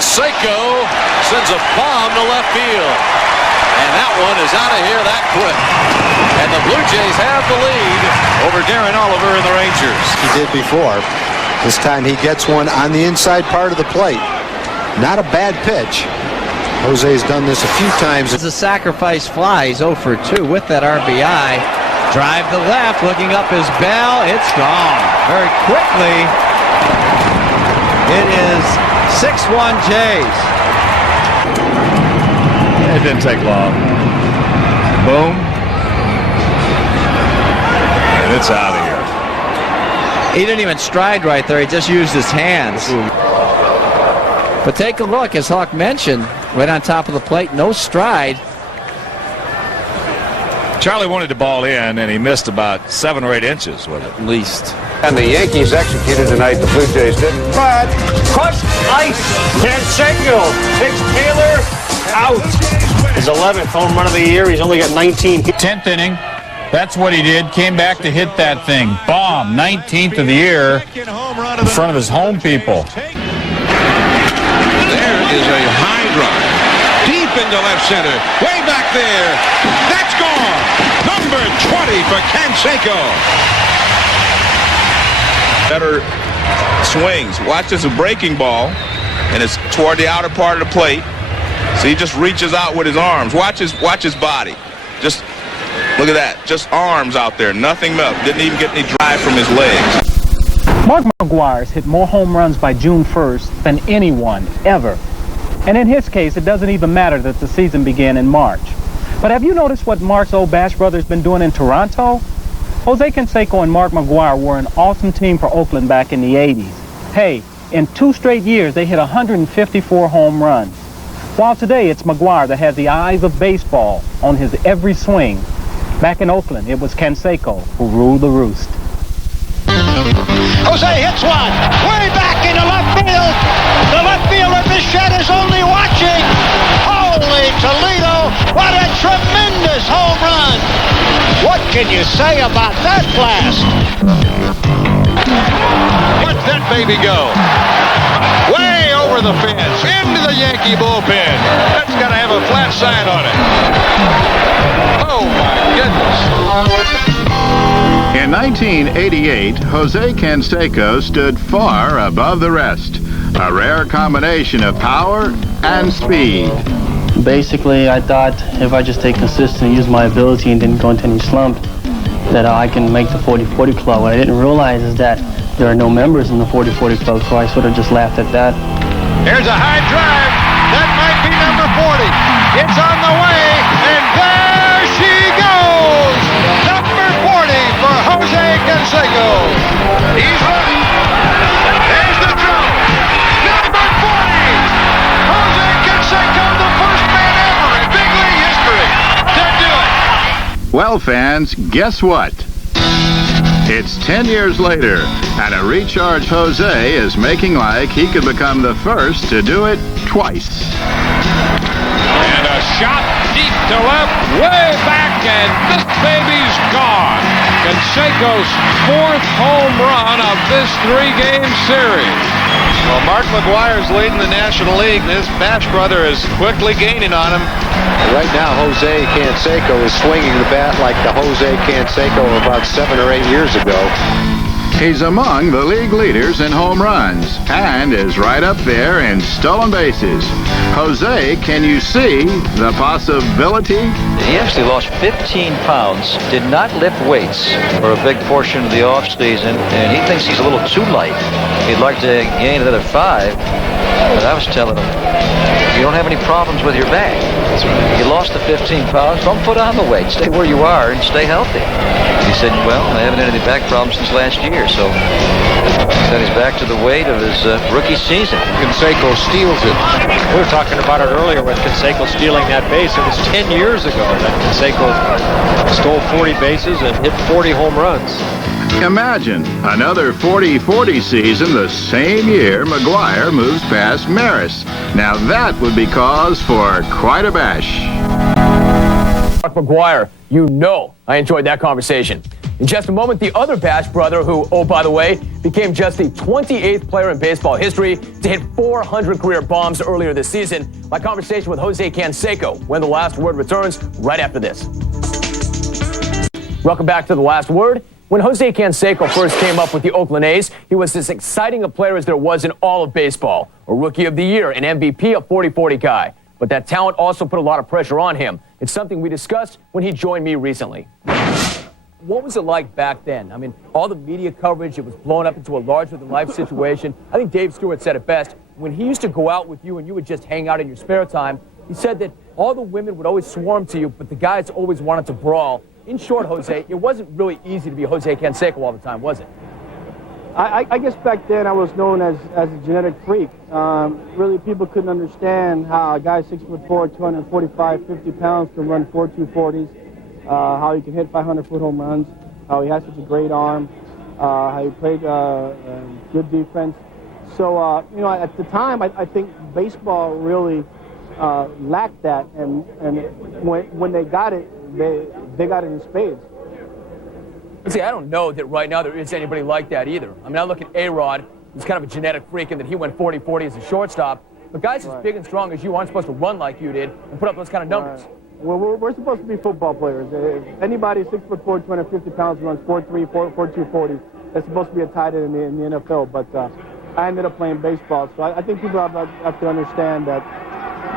Canseco sends a bomb to left field. And that one is out of here that quick. And the Blue Jays have the lead over Darren Oliver and the Rangers. He did before. This time he gets one on the inside part of the plate. Not a bad pitch. Jose's done this a few times. It's a sacrifice fly. He's 0 for 2 with that RBI. Drive to left, looking up his bell. It's gone very quickly. It is 6-1 Jays. It didn't take long. Boom. And it's out of here. He didn't even stride right there. He just used his hands. But take a look, as Hawk mentioned, right on top of the plate, no stride. Charlie wanted the ball in, and he missed about 7 or 8 inches with it. At least. And the Yankees executed tonight. The Blue Jays didn't. But crushed ice. Canseco takes Taylor out. His 11th home run of the year. He's only got 19. 10th inning. That's what he did. Came back to hit that thing. Bomb. 19th of the year in front of his home people. There is a high drive. Deep into left center. Way back there. That's gone. Number 20 for Canseco. Better swings. Watch this, a breaking ball, and it's toward the outer part of the plate. So he just reaches out with his arms. Watch his body. Just look at that. Just arms out there. Nothing else. Didn't even get any drive from his legs. Mark McGwire's hit more home runs by June 1st than anyone ever. And in his case, it doesn't even matter that the season began in March. But have you noticed what Mark's old Bash brother's been doing in Toronto? Jose Canseco and Mark McGwire were an awesome team for Oakland back in the 80s. Hey, in 2 straight years, they hit 154 home runs. While today, it's McGwire that has the eyes of baseball on his every swing. Back in Oakland, it was Canseco who ruled the roost. Jose hits one. Way back into left field. The left fielder, Bichette, is only watching. Holy Toledo. What a tremendous home run. What can you say about that blast? Let that baby go. Way over the fence. Into the Yankee bullpen. That's got to have a flat side on it. Oh, my goodness. In 1988, Jose Canseco stood far above the rest. A rare combination of power and speed. Basically, I thought if I just stay consistent and use my ability and didn't go into any slump, that I can make the 40-40 club. What I didn't realize is that there are no members in the 40-40 club, so I sort of just laughed at that. Here's a high drive. That might be number 40. It's on the way, and there she goes. Number 40 for Jose Canseco. He's running. There's the throw. Number 40. Jose Canseco, the first man ever in big league history to do it. Well, fans, guess what? It's 10 years later, and a recharged Jose is making like he could become the first to do it twice. And a shot deep to left, way back, and this baby's gone. Canseco's 4th home run of this 3-game series. Well, Mark McGwire's leading the National League. This Bash brother is quickly gaining on him. Right now, Jose Canseco is swinging the bat like the Jose Canseco of about 7 or 8 years ago. He's among the league leaders in home runs and is right up there in stolen bases. Jose, can you see the possibility? He actually lost 15 pounds, did not lift weights for a big portion of the offseason, and he thinks he's a little too light. He'd like to gain another 5, but I was telling him, you don't have any problems with your back. That's right. You lost the 15 pounds, don't put on the weight. Stay where you are and stay healthy. He said, well, I haven't had any back problems since last year, so he said he's back to the weight of his rookie season. Canseco steals it. We were talking about it earlier with Canseco stealing that base. It was 10 years ago that Canseco stole 40 bases and hit 40 home runs. Imagine another 40-40 season the same year McGwire moves past Maris. Now that would be cause for quite a bash. Mark McGwire, you know I enjoyed that conversation. In just a moment, the other Bash brother who, oh, by the way, became just the 28th player in baseball history to hit 400 career bombs earlier this season. My conversation with Jose Canseco when The Last Word returns right after this. Welcome back to The Last Word. When Jose Canseco first came up with the Oakland A's, he was as exciting a player as there was in all of baseball. A Rookie of the Year, an MVP, a 40-40 guy. But that talent also put a lot of pressure on him. It's something we discussed when he joined me recently. What was it like back then? I mean, all the media coverage, it was blown up into a larger-than-life situation. I think Dave Stewart said it best. When he used to go out with you and you would just hang out in your spare time, he said that all the women would always swarm to you, but the guys always wanted to brawl. In short, Jose, it wasn't really easy to be Jose Canseco all the time, was it? I guess back then I was known as a genetic freak. Really, people couldn't understand how a guy 6'4", 245, 50 pounds can run 4.240s. How he can hit 500-foot home runs, how he has such a great arm, how he played good defense. So, you know, at the time, I think baseball really lacked that, and when they got it, they got it in spades. See, I don't know that right now there is anybody like that either. I mean, I look at A-Rod, who's kind of a genetic freak in that he went 40-40 as a shortstop, but guys as big and strong as you aren't supposed to run like you did and put up those kind of numbers. Well, we're supposed to be football players. If anybody 6'4", 250 pounds runs 4.3, 4.240, that's supposed to be a tight end in the NFL. But I ended up playing baseball, so I think people have to understand that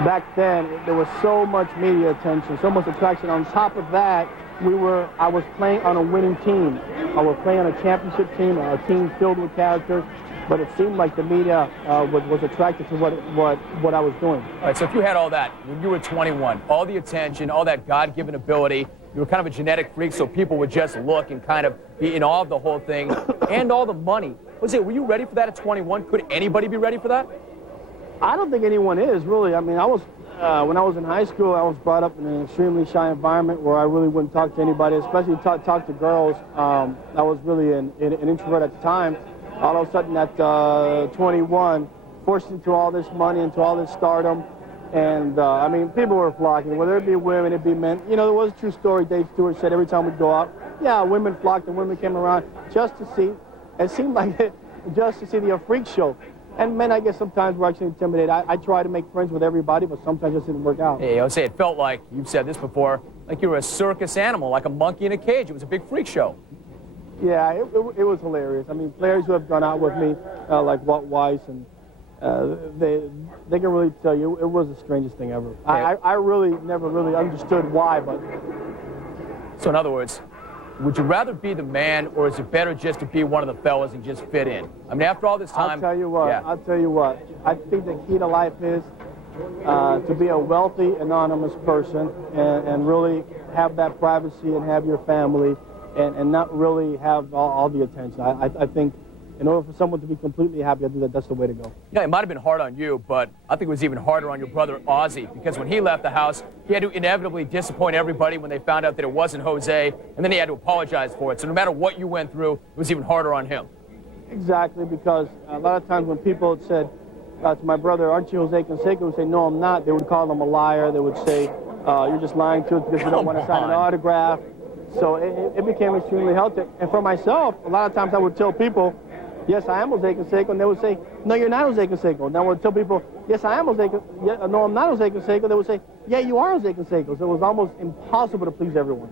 back then there was so much media attention, so much attraction. On top of that, I was playing on a winning team. I was playing on a championship team, a team filled with characters. But it seemed like the media was attracted to what I was doing. All right, so if you had all that when you were 21, all the attention, all that God-given ability, you were kind of a genetic freak, so people would just look and kind of be in awe of the whole thing, and all the money. Jose, were you ready for that at 21? Could anybody be ready for that? I don't think anyone is, really. I mean, I was when I was in high school, I was brought up in an extremely shy environment where I really wouldn't talk to anybody, especially talk to girls. I was really an introvert at the time. All of a sudden at 21, forced into all this money, into all this stardom. And, I mean, people were flocking, whether it be women, it be men. You know, there was a true story Dave Stewart said every time we'd go out. Yeah, women flocked and women came around just to see. It seemed like just to see the freak show. And men, I guess, sometimes were actually intimidated. I tried to make friends with everybody, but sometimes it just didn't work out. Hey, Jose, it felt like, you've said this before, like you were a circus animal, like a monkey in a cage. It was a big freak show. Yeah, it was hilarious. I mean, players who have gone out with me, like Walt Weiss, and they can really tell you it was the strangest thing ever. I really never really understood why, but... So in other words, would you rather be the man, or is it better just to be one of the fellas and just fit in? I mean, after all this time... I'll tell you what. I think the key to life is to be a wealthy, anonymous person and really have that privacy and have your family and not really have all the attention. I think in order for someone to be completely happy, I think that's the way to go. Yeah, it might have been hard on you, but I think it was even harder on your brother Ozzie, because when he left the house, he had to inevitably disappoint everybody when they found out that it wasn't Jose, and then he had to apologize for it. So no matter what you went through, it was even harder on him. Exactly, because a lot of times when people said to my brother, "Aren't you Jose Canseco?" would say, "No, I'm not." They would call him a liar. They would say, "You're just lying to us because you don't want to sign an autograph." So it became extremely hectic. And for myself, a lot of times I would tell people, "Yes, I am Jose Canseco," and they would say, "No, you're not Jose Canseco." And I would tell people, "Yes, I am Jose Canseco." No, I'm not Jose Canseco. They would say, "Yeah, you are Jose Canseco." So it was almost impossible to please everyone.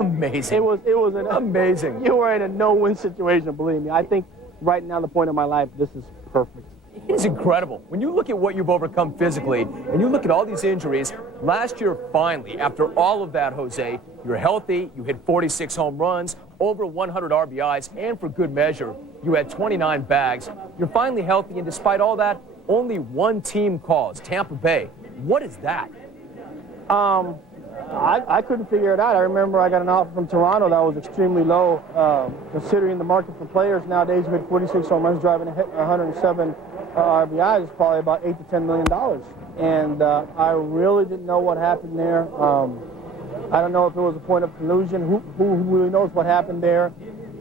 Amazing. It was amazing. You were in a no-win situation, believe me. I think right now, the point of my life, this is perfect. It is incredible. When you look at what you've overcome physically, and you look at all these injuries, last year, finally, after all of that, Jose, you're healthy, you hit 46 home runs, over 100 RBIs, and for good measure, you had 29 bags. You're finally healthy, and despite all that, only one team calls, Tampa Bay. What is that? I couldn't figure it out. I remember I got an offer from Toronto that was extremely low, considering the market for players nowadays who hit 46 home runs, driving 107 RBIs is probably about $8 to $10 million. And I really didn't know what happened there. I don't know if it was a point of collusion. Who really knows what happened there?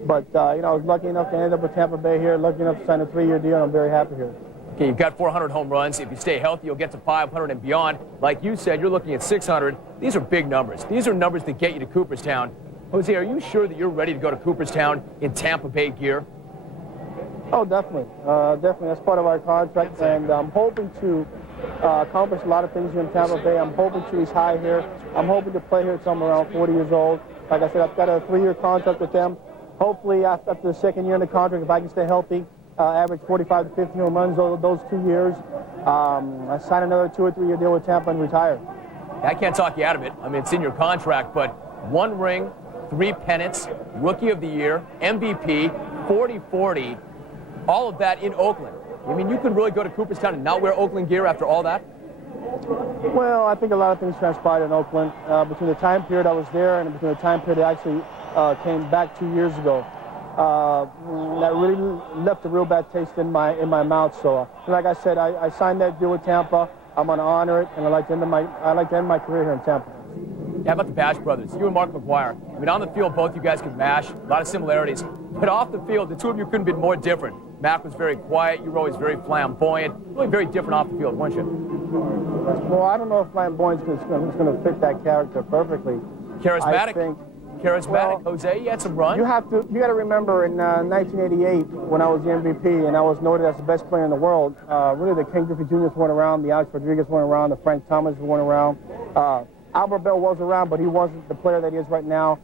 But, you know, I was lucky enough to end up with Tampa Bay here, lucky enough to sign a 3-year deal, and I'm very happy here. Okay, you've got 400 home runs. If you stay healthy, you'll get to 500 and beyond. Like you said, you're looking at 600. These are big numbers. These are numbers that get you to Cooperstown. Jose, are you sure that you're ready to go to Cooperstown in Tampa Bay gear? Oh, definitely. Definitely. That's part of our contract, and I'm hoping to accomplish a lot of things here in Tampa Bay. I'm hoping to retire here. I'm hoping to play here until I'm around 40 years old. Like I said, I've got a 3-year contract with them. Hopefully, after the second year in the contract, if I can stay healthy, average 45 to 50 home runs those 2 years, I sign another 2 or 3 year deal with Tampa and retire. I can't talk you out of it. I mean, it's in your contract, but 1 ring, 3 pennants, Rookie of the Year, MVP, 40-40, all of that in Oakland. I mean, you could really go to Cooperstown and not wear Oakland gear after all that? Well, I think a lot of things transpired in Oakland between the time period I was there and between the time period I actually came back 2 years ago. That really left a real bad taste in my mouth. So, like I said, I signed that deal with Tampa. I'm going to honor it, and I'd like to end my career here in Tampa. How about the Bash brothers? You and Mark McGwire. I mean, on the field, both you guys can mash. A lot of similarities. But off the field, the two of you couldn't be more different. Mac was very quiet. You were always very flamboyant. Really very different off the field, weren't you? Well, I don't know if flamboyant is going to fit that character perfectly. Charismatic. Charismatic. Well, Jose, you had some run. You got to remember in 1988 when I was the MVP and I was noted as the best player in the world. Really, the Ken Griffey Jr.'s weren't around, the Alex Rodriguez weren't around, the Frank Thomas weren't around. Albert Bell was around, but he wasn't the player that he is right now.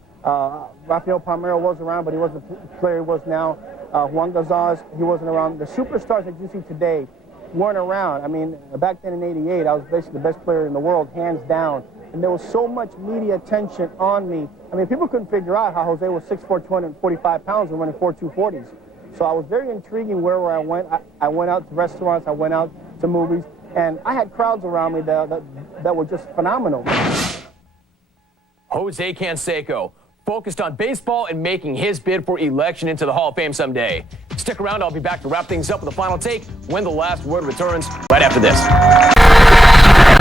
Rafael Palmeiro was around, but he wasn't the player he was now. Juan Gonzalez, he wasn't around. The superstars that you see today weren't around. I mean, back then in '88, I was basically the best player in the world, hands down. And there was so much media attention on me. I mean, people couldn't figure out how Jose was 6'4", 245 pounds and running 4.240s. So I was very intriguing wherever I went. I went out to restaurants, I went out to movies, and I had crowds around me that were just phenomenal. Jose Canseco, focused on baseball and making his bid for election into the Hall of Fame someday. Stick around, I'll be back to wrap things up with the final take when the last word returns right after this.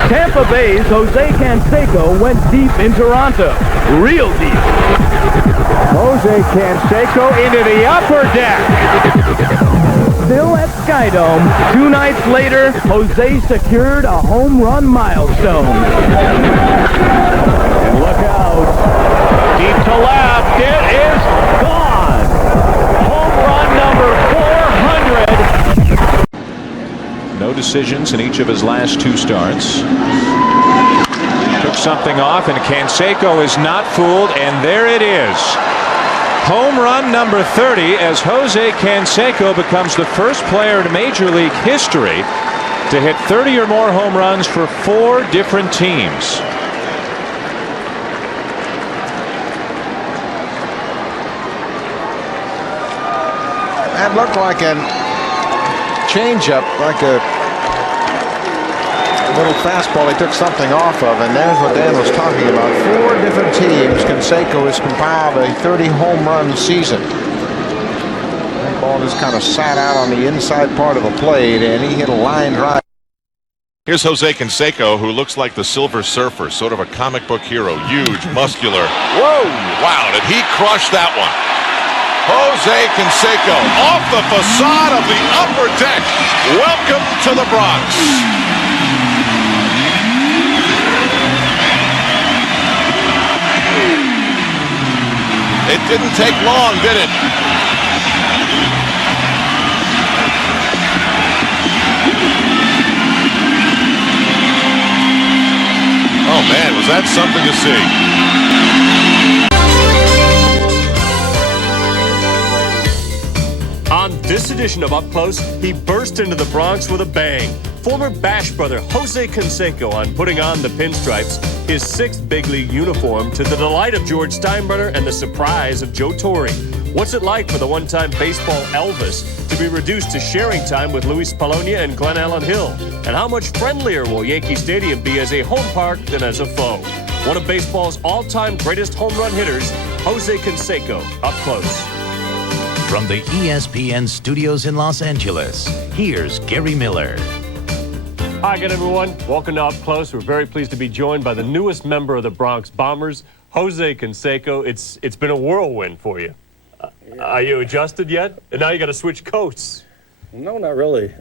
Tampa Bay's Jose Canseco went deep in Toronto. Real deep. Jose Canseco into the upper deck. Still at Skydome, 2 nights later, Jose secured a home run milestone. And look out. Deep to left, it is gone. Home run number 400. No decisions in each of his last 2 starts. Took something off, and Canseco is not fooled, and there it is. Home run number 30 as Jose Canseco becomes the first player in Major League history to hit 30 or more home runs for 4 different teams. That looked like a changeup, like a little fastball he took something off of, and there's what Dan was talking about. 4 different teams. Canseco has compiled a 30 home run season. That ball just kind of sat out on the inside part of the plate, and he hit a line drive. Here's Jose Canseco, who looks like the Silver Surfer, sort of a comic book hero. Huge, muscular. Whoa! Wow, did he crush that one? Jose Canseco off the facade of the upper deck. Welcome to the Bronx. It didn't take long, did it? Oh man, was that something to see. On this edition of Up Close, he burst into the Bronx with a bang. Former Bash brother Jose Canseco on putting on the pinstripes, his 6th big league uniform, to the delight of George Steinbrenner and the surprise of Joe Torre. What's it like for the one-time baseball Elvis to be reduced to sharing time with Luis Polonia and Glenn Allen Hill? And how much friendlier will Yankee Stadium be as a home park than as a foe? One of baseball's all-time greatest home run hitters, Jose Canseco, Up Close. From the ESPN studios in Los Angeles, here's Gary Miller. Hi again, everyone. Welcome to Up Close. We're very pleased to be joined by the newest member of the Bronx Bombers, Jose Canseco. It's been a whirlwind for you. Are you adjusted yet? And now you got to switch coats. No, not really.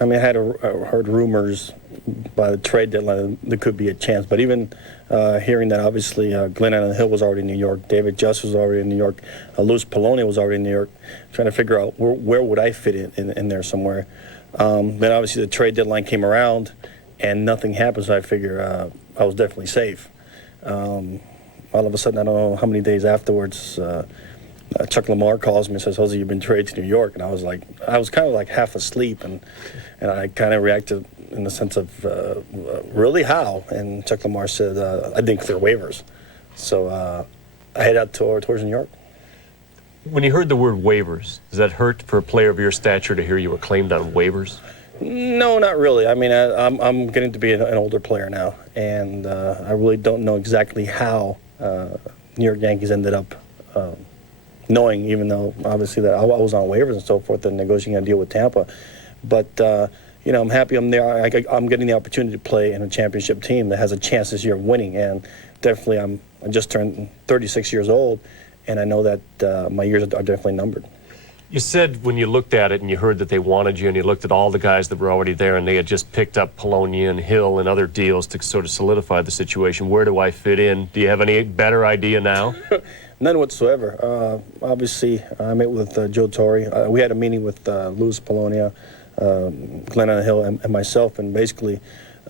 I mean, I had heard rumors by the trade deadline there could be a chance, but even hearing that obviously Glenn Allen Hill was already in New York, David Justice was already in New York, Louis Polonia was already in New York, trying to figure out where would I fit in there somewhere. Then obviously the trade deadline came around and nothing happened, so I figure I was definitely safe. All of a sudden, I don't know how many days afterwards, Chuck Lamar calls me and says, "Jose, you've been traded to New York." And I was kind of like half asleep, and I kind of reacted in the sense of, really, how? And Chuck Lamar said, I didn't clear waivers. So I head out towards New York. When you heard the word waivers, does that hurt for a player of your stature to hear you were claimed on waivers? No, not really. I mean, I'm getting to be an older player now, and I really don't know exactly how New York Yankees ended up knowing, even though obviously that I was on waivers and so forth and negotiating a deal with Tampa. But, I'm happy I'm there. I'm getting the opportunity to play in a championship team that has a chance this year of winning, and definitely I just turned 36 years old, and I know that my years are definitely numbered. You said when you looked at it and you heard that they wanted you and you looked at all the guys that were already there and they had just picked up Polonia and Hill and other deals to sort of solidify the situation, where do I fit in? Do you have any better idea now? None whatsoever. Obviously, I met with Joe Torre. We had a meeting with Louis Polonia, Glenn Allen Hill, and myself, and basically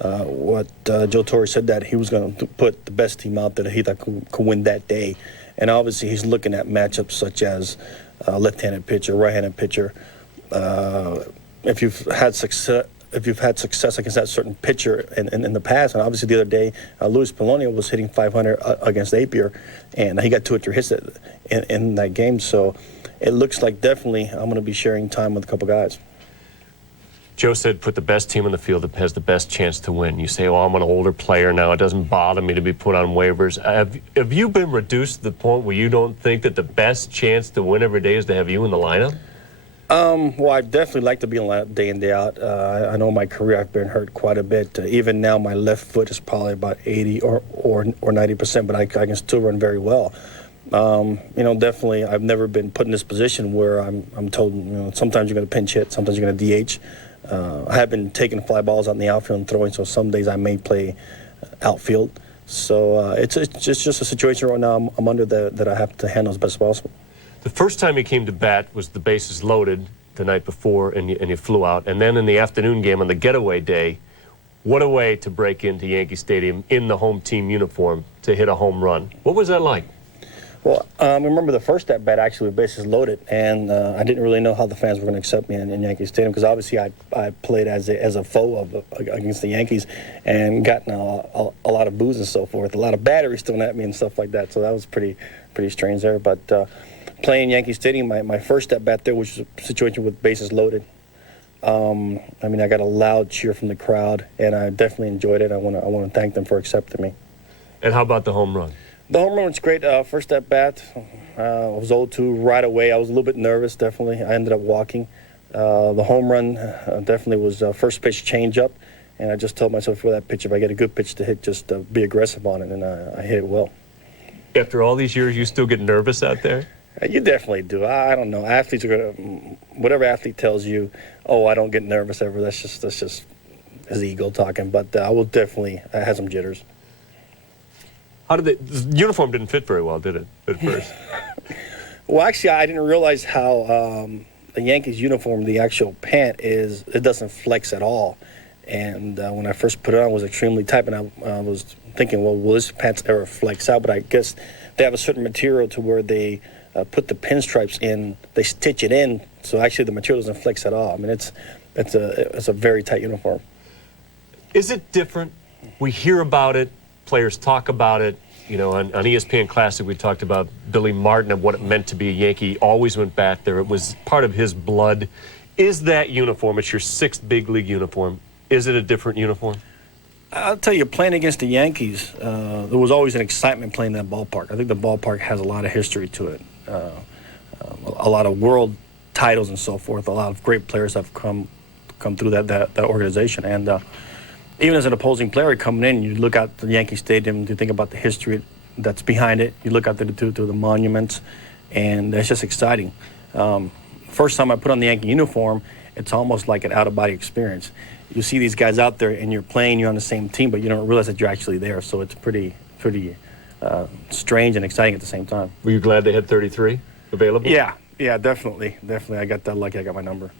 what Joe Torre said that he was going to put the best team out there that he thought could win that day. And obviously he's looking at matchups such as left-handed pitcher, right-handed pitcher. If you've had success against that certain pitcher in the past, and obviously the other day, Louis Polonia was hitting 500 against Apier, and he got 2 or 3 hits in that game. So it looks like definitely I'm going to be sharing time with a couple guys. Joe said put the best team on the field that has the best chance to win. You say, well, I'm an older player now. It doesn't bother me to be put on waivers. Have you been reduced to the point where you don't think that the best chance to win every day is to have you in the lineup? Well, I definitely like to be in the lineup day in, day out. I know my career I've been hurt quite a bit. Even now, my left foot is probably about 80 or 90%, but I can still run very well. Definitely, I've never been put in this position where I'm told, sometimes you're going to pinch hit, sometimes you're going to DH. I have been taking fly balls out in the outfield and throwing, so some days I may play outfield. So it's just a situation right now I'm under that I have to handle as best as possible. The first time you came to bat was the bases loaded the night before, and you flew out. And then in the afternoon game on the getaway day, what a way to break into Yankee Stadium in the home team uniform to hit a home run. What was that like? Well, I remember the first at-bat actually with bases loaded, and I didn't really know how the fans were going to accept me in Yankee Stadium because obviously I played as a foe against the Yankees and gotten a lot of boos and so forth, a lot of batteries thrown at me and stuff like that. So that was pretty strange there. But playing Yankee Stadium, my first at-bat there was a situation with bases loaded. I got a loud cheer from the crowd, and I definitely enjoyed it. I want to thank them for accepting me. And how about the home run? The home run was great. First at bat, I was 0-2 right away. I was a little bit nervous, definitely. I ended up walking. The home run definitely was first pitch changeup, and I just told myself for that pitch, if I get a good pitch to hit, just be aggressive on it, and I hit it well. After all these years, you still get nervous out there? You definitely do. I don't know. Athletes are gonna, whatever athlete tells you, oh, I don't get nervous ever. That's just his ego talking. But I will definitely have some jitters. How did the uniform didn't fit very well, did it, at first? Well, actually, I didn't realize how the Yankees uniform, the actual pant, it doesn't flex at all. And when I first put it on, it was extremely tight, and I was thinking, well, will this pants ever flex out? But I guess they have a certain material to where they put the pinstripes in, they stitch it in, so actually the material doesn't flex at all. I mean, it's a very tight uniform. Is it different? We hear about it. Players talk about it. On ESPN Classic, we talked about Billy Martin and what it meant to be a Yankee. He always went back there. It was part of his blood. Is that uniform, it's your 6th big league uniform, is it a different uniform? I'll tell you, playing against the Yankees, there was always an excitement playing that ballpark. I think the ballpark has a lot of history to it. A lot of world titles and so forth. A lot of great players have come through that organization. And even as an opposing player coming in, you look out the Yankee Stadium, you think about the history that's behind it. You look out to the monuments, and it's just exciting. First time I put on the Yankee uniform, it's almost like an out-of-body experience. You see these guys out there, and you're playing, you're on the same team, but you don't realize that you're actually there. So it's pretty strange and exciting at the same time. Were you glad they had 33 available? Yeah, definitely. I got that lucky. I got my number.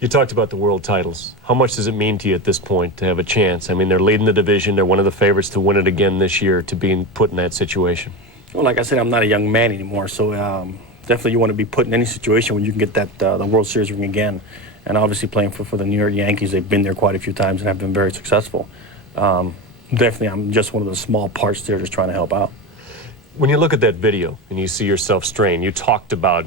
You talked about the world titles. How much does it mean to you at this point to have a chance? I mean, they're leading the division. They're one of the favorites to win it again this year, to be put in that situation. Well, like I said, I'm not a young man anymore, so definitely you want to be put in any situation when you can get that the World Series ring again. And obviously playing for the New York Yankees, they've been there quite a few times and have been very successful. Definitely, I'm just one of the small parts there just trying to help out. When you look at that video and you see yourself strain, you talked about,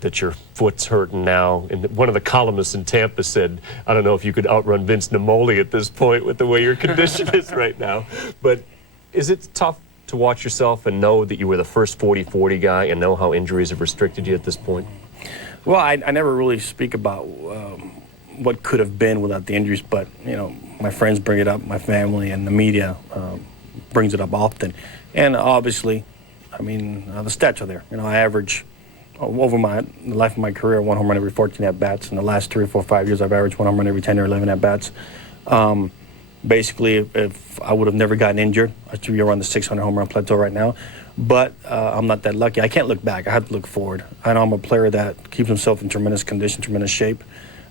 that your foot's hurting now. And one of the columnists in Tampa said, I don't know if you could outrun Vince Namoli at this point with the way your condition is right now. But is it tough to watch yourself and know that you were the first 40-40 guy and know how injuries have restricted you at this point? Well, I never really speak about what could have been without the injuries, but, my friends bring it up, my family and the media brings it up often. And obviously, the stats are there. I average over the life of my career 1 home run every 14 at-bats. In the last 3 or 4 or 5 years, I've averaged 1 home run every 10 or 11 at-bats. Basically, if I would have never gotten injured, I should be around the 600 home run plateau right now. But I'm not that lucky. I can't look back. I have to look forward. I know I'm a player that keeps himself in tremendous condition, tremendous shape.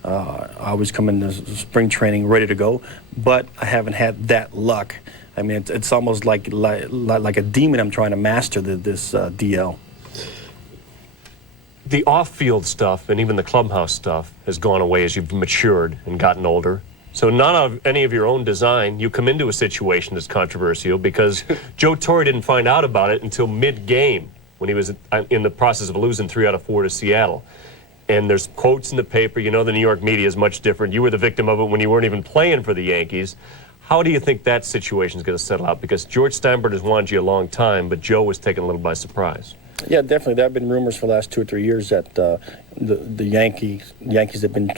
I always come into spring training ready to go, but I haven't had that luck. It's almost like a demon I'm trying to master, this DL. The off-field stuff and even the clubhouse stuff has gone away as you've matured and gotten older. So none of any of your own design, you come into a situation that's controversial because Joe Torre didn't find out about it until mid-game when he was in the process of losing 3 out of 4 to Seattle. And there's quotes in the paper. The New York media is much different. You were the victim of it when you weren't even playing for the Yankees. How do you think that situation is going to settle out? Because George Steinbrenner has wanted you a long time, but Joe was taken a little by surprise. Yeah, definitely. There have been rumors for the last 2 or 3 years that the Yankees have been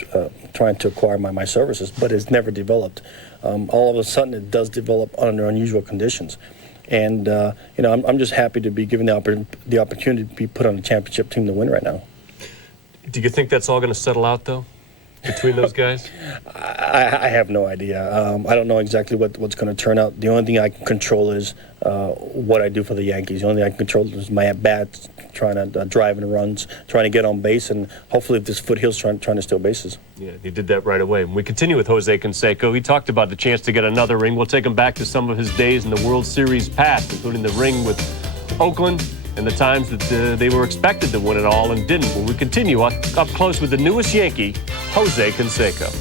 trying to acquire my services, but it's never developed. All of a sudden, it does develop under unusual conditions. And, I'm just happy to be given the opportunity to be put on a championship team to win right now. Do you think that's all going to settle out, though, between those guys? I have no idea. I don't know exactly what's going to turn out. The only thing I can control is what I do for the Yankees. The only thing I can control is my at-bats, trying to drive in runs, trying to get on base, and hopefully if this foot heals, trying to steal bases. Yeah, he did that right away. We continue with Jose Canseco. He talked about the chance to get another ring. We'll take him back to some of his days in the World Series past, including the ring with Oakland and the times that they were expected to win it all and didn't. When we continue up close with the newest Yankee, Jose Canseco.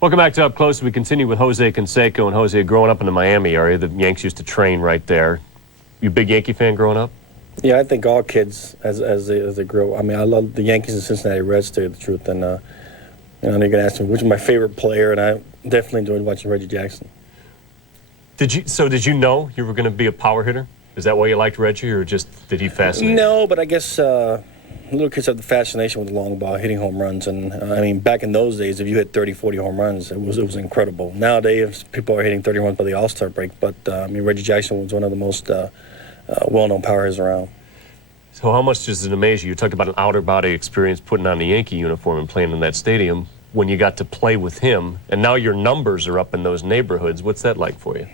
Welcome back to Up Close. We continue with Jose Canseco. And Jose, growing up in the Miami area, the Yanks used to train right there. You a big Yankee fan growing up? Yeah, I think all kids as they grow. I love the Yankees and Cincinnati Reds, to tell you the truth. And you're going to ask me which is my favorite player, and I definitely enjoyed watching Reggie Jackson. Did you know you were going to be a power hitter? Is that why you liked Reggie, or just did he fascinate you? No, but I guess little kids have the fascination with the long ball, hitting home runs. And, back in those days, if you hit 30, 40 home runs, it was incredible. Nowadays, people are hitting 30 runs by the All-Star break. But, Reggie Jackson was one of the most well-known power hitters around. So how much does it amaze you? You talked about an outer body experience putting on the Yankee uniform and playing in that stadium when you got to play with him, and now your numbers are up in those neighborhoods. What's that like for you?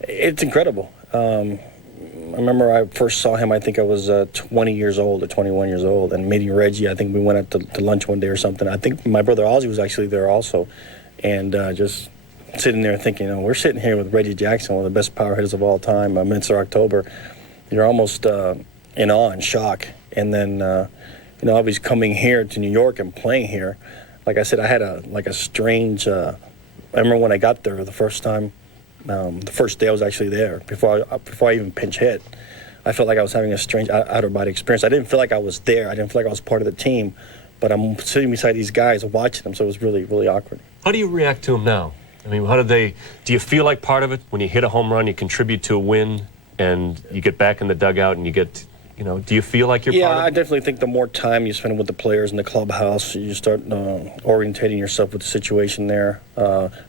It's incredible. I remember I first saw him, I think I was 20 years old or 21 years old, and meeting Reggie. I think we went out to lunch one day or something. I think my brother Ozzie was actually there also, and just sitting there thinking, we're sitting here with Reggie Jackson, one of the best power hitters of all time, Mr. October. You're almost in awe and shock. And then, I was coming here to New York and playing here. Like I said, I had a strange, I remember when I got there the first time, the first day I was actually there, before I even pinch hit, I felt like I was having a strange out-of-body experience. I didn't feel like I was there. I didn't feel like I was part of the team, but I'm sitting beside these guys watching them, so it was really, really awkward. How do you react to them now? Do you feel like part of it? When you hit a home run, you contribute to a win, and you get back in the dugout and you get, do you feel like you're part of it? Yeah, I definitely think the more time you spend with the players in the clubhouse, you start orientating yourself with the situation there.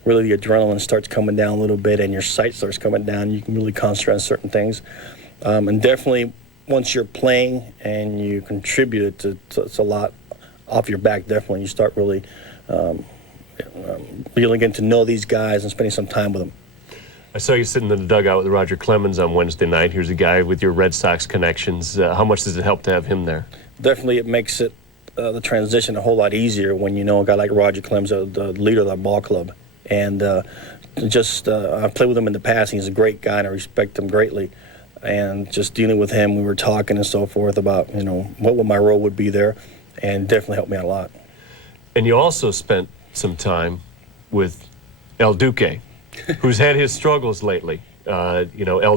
Really, the adrenaline starts coming down a little bit, and your sight starts coming down. You can really concentrate on certain things. And definitely, once you're playing and you contribute, it's a lot off your back, definitely. You start really really getting to know these guys and spending some time with them. I saw you sitting in the dugout with Roger Clemens on Wednesday night. Here's a guy with your Red Sox connections. How much does it help to have him there? Definitely, it makes it the transition a whole lot easier when you know a guy like Roger Clemens, the leader of that ball club. And I've played with him in the past. He's a great guy, and I respect him greatly. And just dealing with him, we were talking and so forth about, what my role would be there, and definitely helped me out a lot. And you also spent some time with El Duque, who's had his struggles lately. El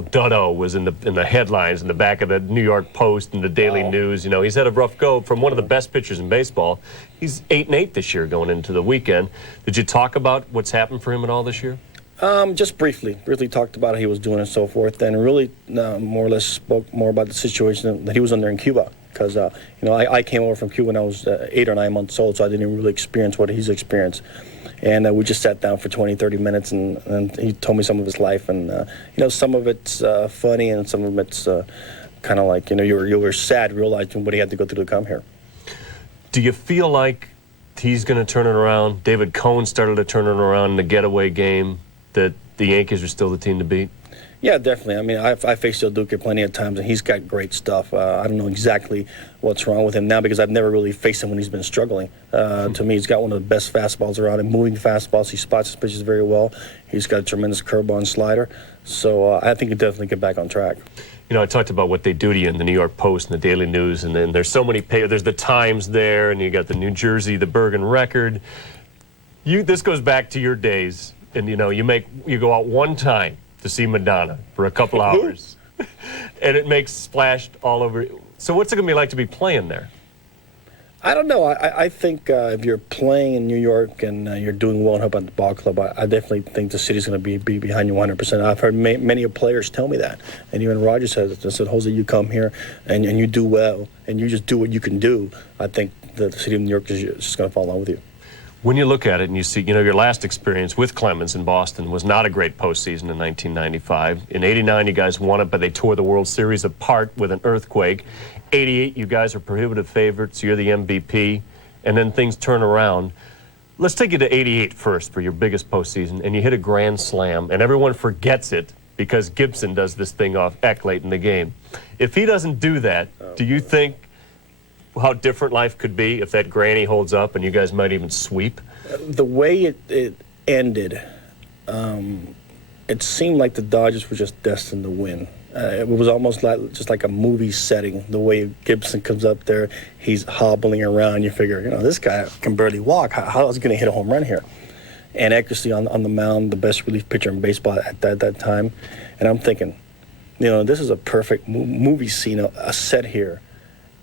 Dutto was in the headlines in the back of the New York Post and the Daily News. He's had a rough go from one of the best pitchers in baseball. He's 8-8 this year going into the weekend. Did you talk about what's happened for him at all this year? Just briefly talked about how he was doing and so forth, and really more or less spoke more about the situation that he was under in Cuba. Because, I came over from Cuba when I was 8 or 9 months old, so I didn't really experience what he's experienced. And we just sat down for 20, 30 minutes, and he told me some of his life. And, some of it's funny, and some of it's kind of like, you were sad realizing what he had to go through to come here. Do you feel like he's going to turn it around? David Cohn started to turn it around in the getaway game, that the Yankees are still the team to beat? Yeah, definitely. I mean, I faced El Duque plenty of times, and he's got great stuff. I don't know exactly what's wrong with him now because I've never really faced him when he's been struggling. To me, he's got one of the best fastballs around him, moving fastballs. He spots his pitches very well. He's got a tremendous curveball and slider. So I think he'll definitely get back on track. I talked about what they do to you in the New York Post and the Daily News, and then there's so many there's the Times there, and you got the New Jersey, the Bergen Record. This goes back to your days, and you go out one time to see Madonna for a couple hours, and it makes splashed all over. So what's it going to be like to be playing there? I don't know. I think if you're playing in New York and you're doing well and helping the ball club, I definitely think the city's going to be behind you 100%. I've heard many players tell me that. And even Roger said, Jose, you come here and you do well, and you just do what you can do. I think the city of New York is just going to fall in love with you. When you look at it and you see, your last experience with Clemens in Boston was not a great postseason in 1995. In '89, you guys won it, but they tore the World Series apart with an earthquake. '88, you guys are prohibitive favorites. You're the MVP, and then things turn around. Let's take you to '88 first for your biggest postseason, and you hit a grand slam, and everyone forgets it because Gibson does this thing off Eck late in the game. If he doesn't do that, do you think how different life could be if that granny holds up and you guys might even sweep? The way it ended, it seemed like the Dodgers were just destined to win. It was almost like a movie setting. The way Gibson comes up there, he's hobbling around. You figure, this guy can barely walk. How is he going to hit a home run here? And Eckersley on the mound, the best relief pitcher in baseball at that time. And I'm thinking, this is a perfect movie scene, a set here.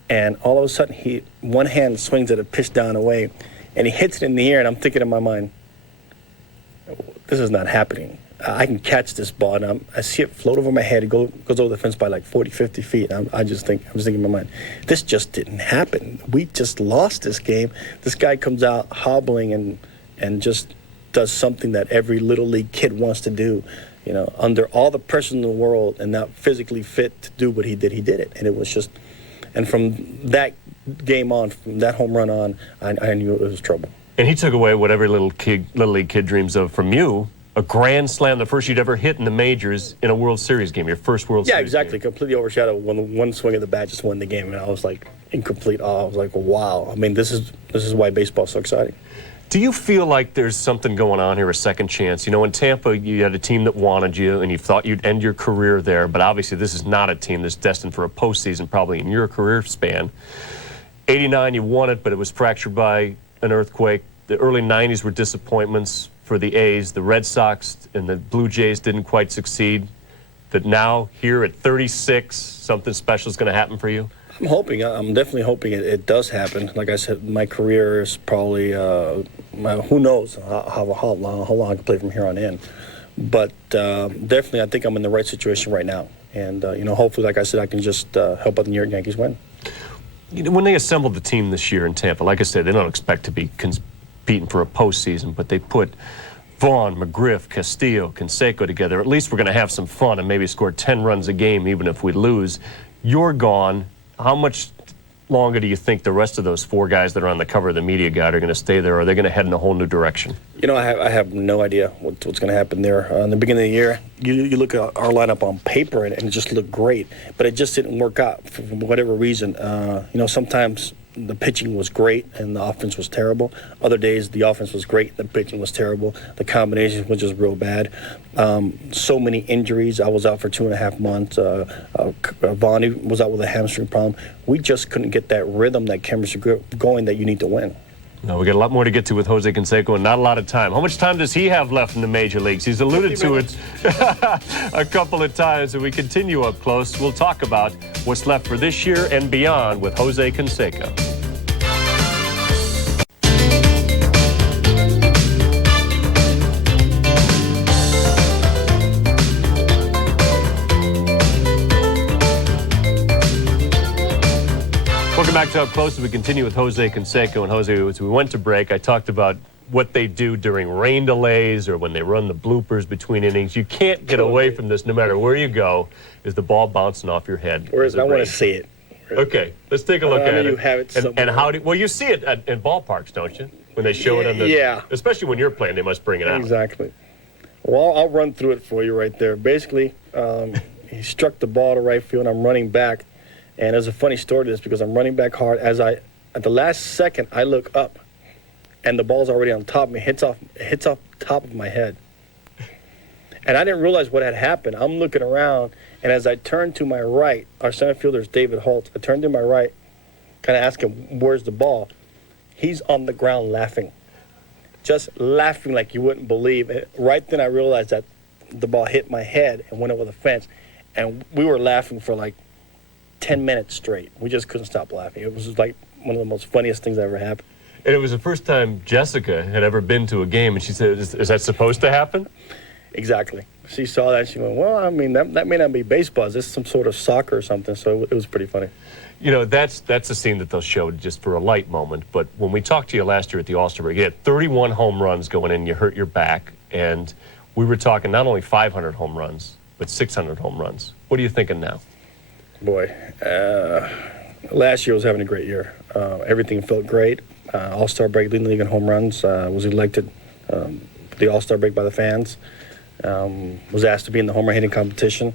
And all of a sudden, one hand swings at a pitch down away, and he hits it in the air, and I'm thinking in my mind, this is not happening. I can catch this ball, and I see it float over my head. It goes over the fence by like 40, 50 feet. I'm just thinking in my mind, this just didn't happen. We just lost this game. This guy comes out hobbling and just does something that every Little League kid wants to do. Under all the pressure in the world and not physically fit to do what he did it. And it was just... And from that game on, from that home run on, I knew it was trouble. And he took away what every Little League kid dreams of from you, a grand slam, the first you'd ever hit in the majors in a World Series game, your first World Series game. Yeah, exactly. Completely overshadowed when one swing of the bat just won the game, and I was like in complete awe. I was like, wow. I mean, this is why baseball's so exciting. Do you feel like there's something going on here, a second chance? In Tampa, you had a team that wanted you, and you thought you'd end your career there, but obviously this is not a team that's destined for a postseason probably in your career span. '89, you won it, but it was fractured by an earthquake. The early '90s were disappointments for the A's. The Red Sox and the Blue Jays didn't quite succeed. But now, here at 36, something special is going to happen for you? I'm definitely hoping it does happen. Like I said, my career is probably, who knows how long I can play from here on in. But definitely, I think I'm in the right situation right now. And, hopefully, like I said, I can just help out the New York Yankees win. When they assembled the team this year in Tampa, like I said, they don't expect to be competing for a postseason, but they put Vaughn, McGriff, Castillo, Canseco together. At least we're going to have some fun and maybe score 10 runs a game even if we lose. You're gone. How much longer do you think the rest of those 4 guys that are on the cover of the media guide are going to stay there, or are they going to head in a whole new direction? You know, I have no idea what's going to happen there. In the beginning of the year, you look at our lineup on paper, and it just looked great, but it just didn't work out for whatever reason. You know, sometimes the pitching was great and the offense was terrible. Other days, the offense was great, the pitching was terrible. The combination was just real bad. So many injuries. I was out for 2.5 months. Vonnie was out with a hamstring problem. We just couldn't get that rhythm, that chemistry going that you need to win. No, we got a lot more to get to with Jose Canseco and not a lot of time. How much time does he have left in the major leagues? He's alluded to it a couple of times, and we continue up close. We'll talk about what's left for this year and beyond with Jose Canseco. Welcome back to Up Close as we continue with Jose Canseco. And Jose, as we went to break, I talked about what they do during rain delays or when they run the bloopers between innings. You can't get away from this no matter where you go, is the ball bouncing off your head. I want to see it. Okay, let's take a look at it. You have it and how do, well, you see it in ballparks, don't you? When they show it on the... Yeah. Especially when you're playing, they must bring it out. Exactly. Well, I'll run through it for you right there. Basically, he struck the ball to right field, and I'm running back. And there's a funny story to this because I'm running back hard. At the last second, I look up, and the ball's already on top of me. Hits off top of my head. And I didn't realize what had happened. I'm looking around, and as I turn to my right, our center fielder is David Holt. I turned to my right, kind of ask him, where's the ball? He's on the ground laughing. Just laughing like you wouldn't believe. And right then I realized that the ball hit my head and went over the fence. And we were laughing for like 10 minutes straight. We just couldn't stop laughing. It was like one of the most funniest things that ever happened. And it was the first time Jessica had ever been to a game, and she said, is that supposed to happen? Exactly. She saw that, and she went, well, I mean, that may not be baseball. This is some sort of soccer or something, so it was pretty funny. You know, that's a scene that they'll show just for a light moment, but when we talked to you last year at the All-Star break, you had 31 home runs going in, you hurt your back, and we were talking not only 500 home runs, but 600 home runs. What are you thinking now? Boy, last year was having a great year. Everything felt great. All-Star break, leading the league in home runs. Was elected the All-Star break by the fans. Was asked to be in the home run hitting competition.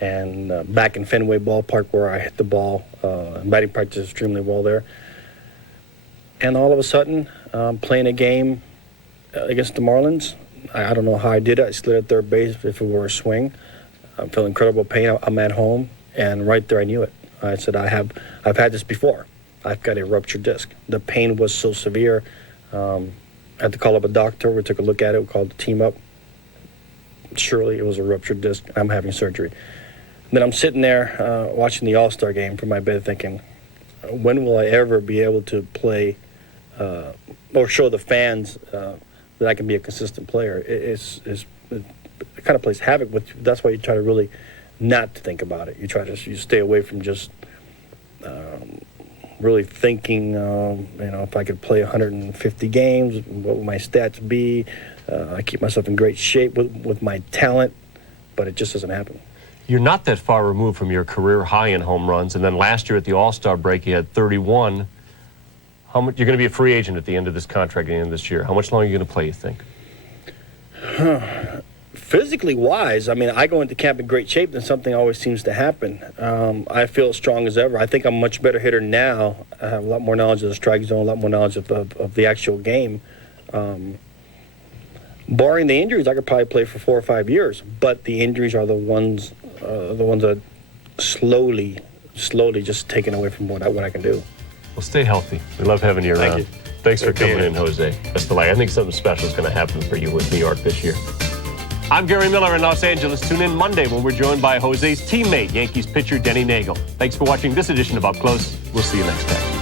And back in Fenway Ballpark where I hit the ball, batting practice extremely well there. And all of a sudden, playing a game against the Marlins, I don't know how I did it. I slid at third base if it were a swing. I feel incredible pain. I'm at home. And right there, I knew it. I said, I've had this before. I've got a ruptured disc. The pain was so severe. I had to call up a doctor. We took a look at it. We called the team up. Surely it was a ruptured disc. I'm having surgery. And then I'm sitting there watching the All-Star game from my bed thinking, when will I ever be able to play or show the fans that I can be a consistent player? It kind of plays havoc with you. That's why you try to really not to think about it. You stay away from just really thinking, if I could play 150 games, what would my stats be? I keep myself in great shape with my talent, but it just doesn't happen. You're not that far removed from your career high in home runs, and then last year at the All-Star break, you had 31. How much? You're going to be a free agent at the end of this contract, at the end of this year. How much longer are you going to play, you think? Physically wise, I mean, I go into camp in great shape, and something always seems to happen. I feel as strong as ever. I think I'm a much better hitter now. I have a lot more knowledge of the strike zone, a lot more knowledge of the actual game. Barring the injuries, I could probably play for 4 or 5 years, but the injuries are the ones that slowly just taken away from what I can do. Well, stay healthy. We love having you around. Thanks for coming in, Jose. Best of luck. I think something special is going to happen for you with New York this year. I'm Gary Miller in Los Angeles. Tune in Monday when we're joined by Jose's teammate, Yankees pitcher Denny Nagel. Thanks for watching this edition of Up Close. We'll see you next time.